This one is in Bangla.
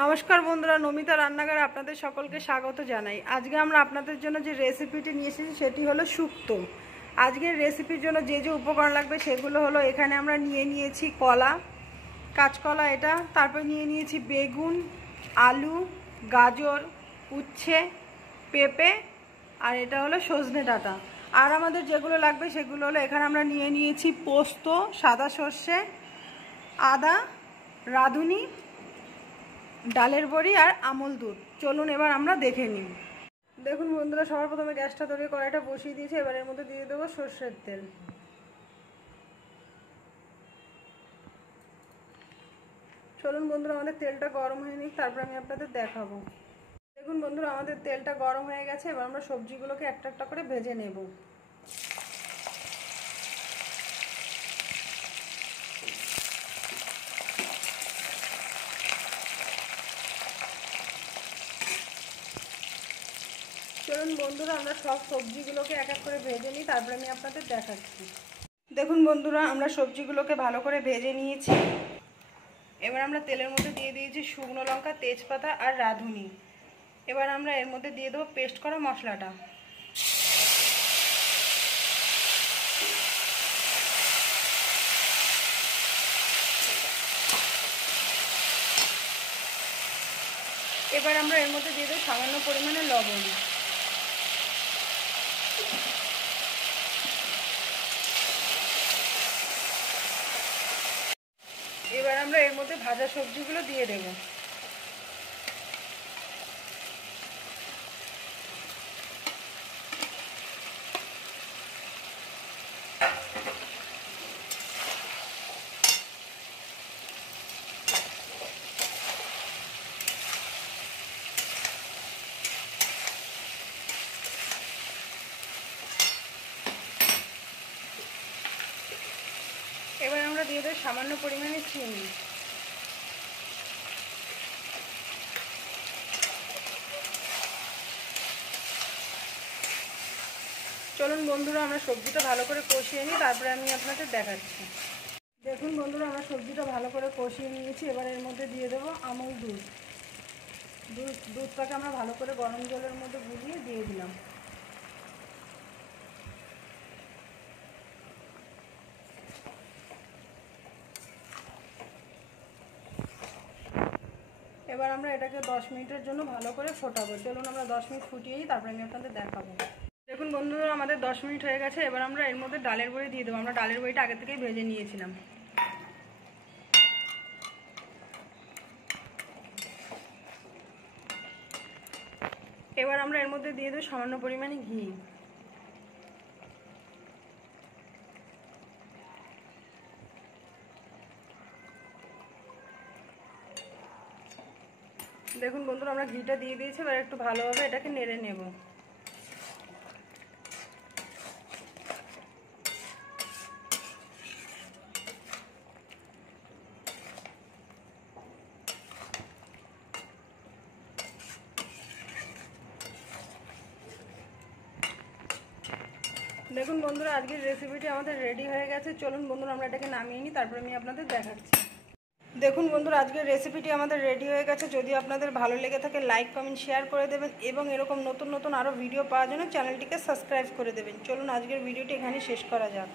নমস্কার বন্ধুরা, নমিতা রান্নাঘরে আপনাদের সকলকে স্বাগত জানাই। আজকে আমরা আপনাদের জন্য যে রেসিপিটি নিয়ে এসেছি সেটি হলো শুক্তো। আজকের রেসিপির জন্য যে যে উপকরণ লাগবে সেগুলো হলো, এখানে আমরা নিয়ে নিয়েছি কলা, কাঁচকলা এটা, তারপর নিয়ে নিয়েছি বেগুন, আলু, গাজর, উচ্ছে, পেঁপে, আর এটা হলো সজনে ডাঁটা। আর আমাদের যেগুলো লাগবে সেগুলো হলো, এখানে আমরা নিয়ে নিয়েছি পোস্ত, সাদা সর্ষে, আদা, রাঁধুনি, ডালের বড়ি আর আমল দুধ। চলুন এবার আমরা দেখে নিই। দেখুন বন্ধুরা, সবার প্রথমে গ্যাসটা ধরে কড়াইটা বসিয়ে দিয়েছি। এবার এর মধ্যে দিয়ে দেবো সর্ষের তেল। চলুন বন্ধুরা, আমাদের তেলটা গরম হয়ে নিক, তারপর আমি আপনাদের দেখাবো। দেখুন বন্ধুরা, আমাদের তেলটা গরম হয়ে গেছে। এবার আমরা সবজিগুলোকে একটা একটা করে ভেজে নেব। চলুন বন্ধুরা, আমরা সব সবজিগুলোকে এক এক করে ভেজে নিই, তারপর আমি আপনাদের দেখাচ্ছি। দেখুন বন্ধুরা, আমরা সবজিগুলোকে ভালো করে ভেজে নিয়েছি। এবার আমরা তেলের মধ্যে দিয়ে দিয়েছি শুকনো লঙ্কা, তেজপাতা আর রাঁধুনি। এবার আমরা এর মধ্যে দিয়ে দেবো পেস্ট করা মশলাটা। এবার আমরা এর মধ্যে দিয়ে দেবো সামান্য পরিমাণে লবণ। এবার আমরা এর মধ্যে ভাজা সবজিগুলো দিয়ে দেব। এবার আমরা দিয়ে দেব সামান্য পরিমাণে চিনি। চলুন বন্ধুরা, আমরা সবজিটা ভালো করে কষিয়ে নিই, তারপরে আমি আপনাদের দেখাচ্ছি। দেখুন বন্ধুরা, আমরা সবজিটা ভালো করে কষিয়ে নিয়েছি। এবার এর মধ্যে দিয়ে দেবো আমল দুধ। দুধটাকে আমরা ভালো করে গরম জলের মধ্যে গুলিয়ে দিয়ে দিলাম। এবার আমরা এটাকে 10 মিনিটের জন্য ভালো করে ফোটাবো। চলুন আমরা 10 মিনিট ফুটিয়ে নিই, তারপরে আমি আপনাদের দেখাবো। দেখুন বন্ধুরা, আমাদের 10 মিনিট হয়ে গেছে। এবার আমরা এর মধ্যে ডালের বড়ি দিয়ে দেবো। আমরা ডালের বড়িটা আগে থেকেই ভেজে নিয়েছিলাম। এবার আমরা এর মধ্যে দিয়ে দেবো সামান্য পরিমাণে ঘি। দেখুন বন্ধুরা, আমরা ঘিটা দিয়ে দিয়েছি। এবার একটু ভালোভাবে এটাকে নেড়ে নেব। দেখুন বন্ধুরা, আজকের রেসিপিটি আমাদের রেডি হয়ে গেছে। চলুন বন্ধুরা, আমরা এটাকে নামিয়ে নিই, তারপরে আমি আপনাদের দেখাচ্ছি। দেখুন বন্ধুরা, আজকের রেসিপিটি আমাদের রেডি হয়ে গেছে। যদি আপনাদের ভালো লেগে থাকে, লাইক কমেন্ট শেয়ার করে দেবেন, এবং এরকম নতুন নতুন আরও ভিডিও পাওয়ার জন্য চ্যানেলটিকে সাবস্ক্রাইব করে দেবেন। চলুন আজকের ভিডিওটি এখানে শেষ করা যাক।